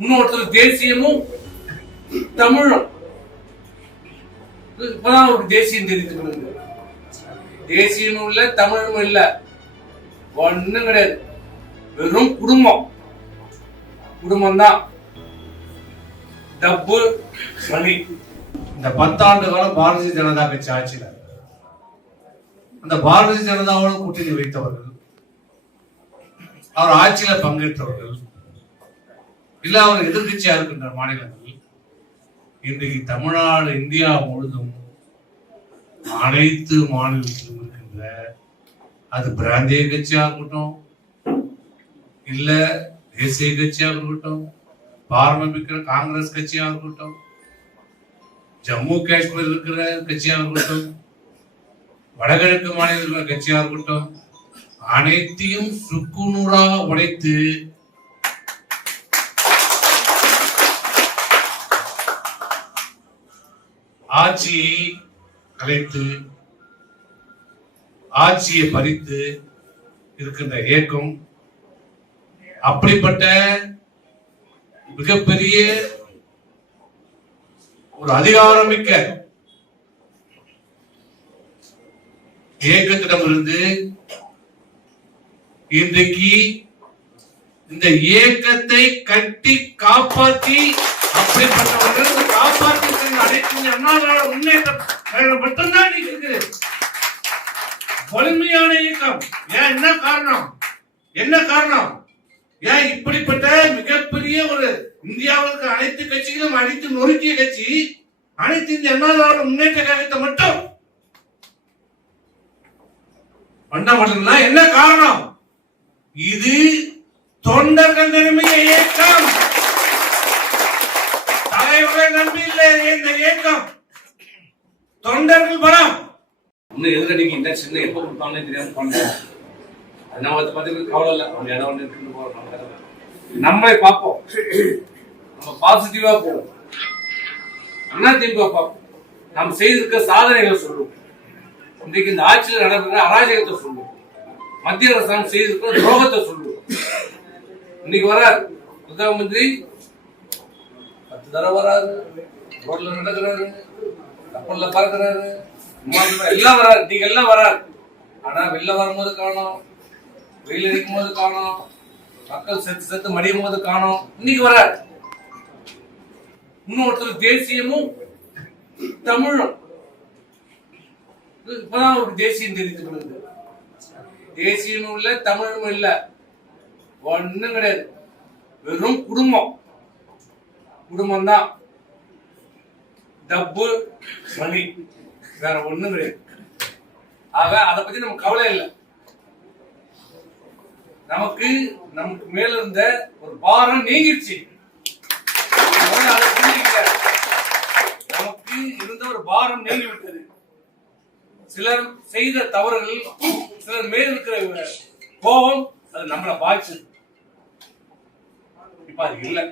இன்னொருத்தர் தேசியமும் தமிழும். இப்பதான் ஒரு தேசியம் தெரிவித்துக்கணும். தேசியமும் இல்ல, தமிழும் இல்ல, ஒண்ணும் கிடையாது. வெறும் குடும்பம். குடும்பம் தான். டப்பு வலி. இந்த 10 ஆண்டு காலம் பாரதிய ஜனதா கட்சி ஆட்சியில் அந்த பாரதிய ஜனதாவோட கூட்டணி வைத்தவர்கள், அவர் ஆட்சியில பங்கேற்றவர்கள், இல்ல அவர் எதிர்கட்சியா இருக்கின்ற மாநிலங்கள், இன்றைக்கு தமிழ்நாடு இந்தியா முழுதும் அனைத்து மாநிலத்திலும் இருக்கின்ற, அது பிராந்திய கட்சியாக இருக்கட்டும், இல்ல தேசிய கட்சியாக இருக்கட்டும், பாரம்பரிய காங்கிரஸ் கட்சியாக இருக்கட்டும், ஜம்மு காஷ்மீர் இருக்கிற கட்சியாக இருக்கட்டும், வடகிழக்கு மாநில கட்சியாக இருக்கட்டும், அனைத்தையும் சுக்குநூறாக உடைத்து ஆட்சியை கலைத்து ஆட்சியை பறித்து இருக்கின்ற இயக்கம். அப்படிப்பட்ட மிகப்பெரிய ஒரு அதிகாரமிக்க இயக்கத்திடமிருந்து இன்றைக்கு இந்த இயக்கத்தை கட்டி காப்பாற்றி, அப்படிப்பட்டவர்கள் காப்பாற்றி அனைத்து அண்ணா திராவிட முன்னேற்றம் மட்டும்தான் இருக்கு வலிமையான இயக்கம். ஏன், என்ன காரணம்? என்ன காரணம்? ஏன் இப்படிப்பட்ட மிகப்பெரிய ஒரு இந்தியாவுக்கு அனைத்து கட்சிகளும் அனைத்து நொறுக்கிய கட்சி அனைத்து இந்திய அண்ணா திராவிட முன்னேற்ற கழகத்தை மட்டும் பண்ண மாட்டேன்னா என்ன காரணம்? இது தொண்டர்கள் நிலைமைய இயக்கம், தலைவர்கள் நம்பி இல்லை இந்த இயக்கம், தொண்டர்கள் பலம். இன்னும் எதிரடிக்கு இந்த சின்ன எப்ப கொடுப்பாங்கன்னு தெரியாம பண்றோம். நம்ம பத்தி கவலை இல்லை. அவங்க இடம் ஒன்று இருக்குன்னு போறோம். நம்மளை பார்ப்போம், நம்ம பாசிட்டிவா போவோம். அண்ணா திமுக பார்ப்போம், நம்ம செய்திருக்க சாதனைகளை சொல்லுவோம். இன்றைக்கு இந்த ஆட்சியில் நடக்கிற அராஜகத்தை சொல்லுவோம். மத்திய அரசாங்கம் செய்திருக்கிற துரோகத்தை சொல்லுவோம். இன்னைக்கு வராரு பிரதம மந்திரி, 10 தடவை வராரு, ரோட்ல நடக்கிறாரு, கப்பல்ல பறக்கிறாரு, எல்லாம் வராரு. இன்னைக்கு எல்லாம் வராரு. ஆனா வெளில வரும்போது காணோம், வெயில் அடிக்கும் போது காணோம், மக்கள் செத்து செத்து மடியும் போது காணோம். இன்னைக்கு வராரு. இன்னொருத்தர் தேசியமும் தமிழும். இப்பதான் ஒரு தேசியம் தெரிவித்துக்கணும். தேசியமும் இல்ல, தமிழும் இல்ல, ஒண்ணும் கிடையாது. வெறும் குடும்பம். குடும்பம் தான். டப்பு வலி, வேற ஒண்ணும் கிடையாது. ஆக அதை பத்தி நமக்கு கவலை இல்லை. நமக்கு மேல இருந்த ஒரு பாரம் நீங்கிடுச்சு. நமக்கு இருந்த ஒரு பாரம் நீங்கி விட்டது. சிலர் செய்த தவறுகள், சிலர் மேல் இருக்கிற கோபம், அது நம்மளை பாய்ச்சது. இப்ப அது இல்லை.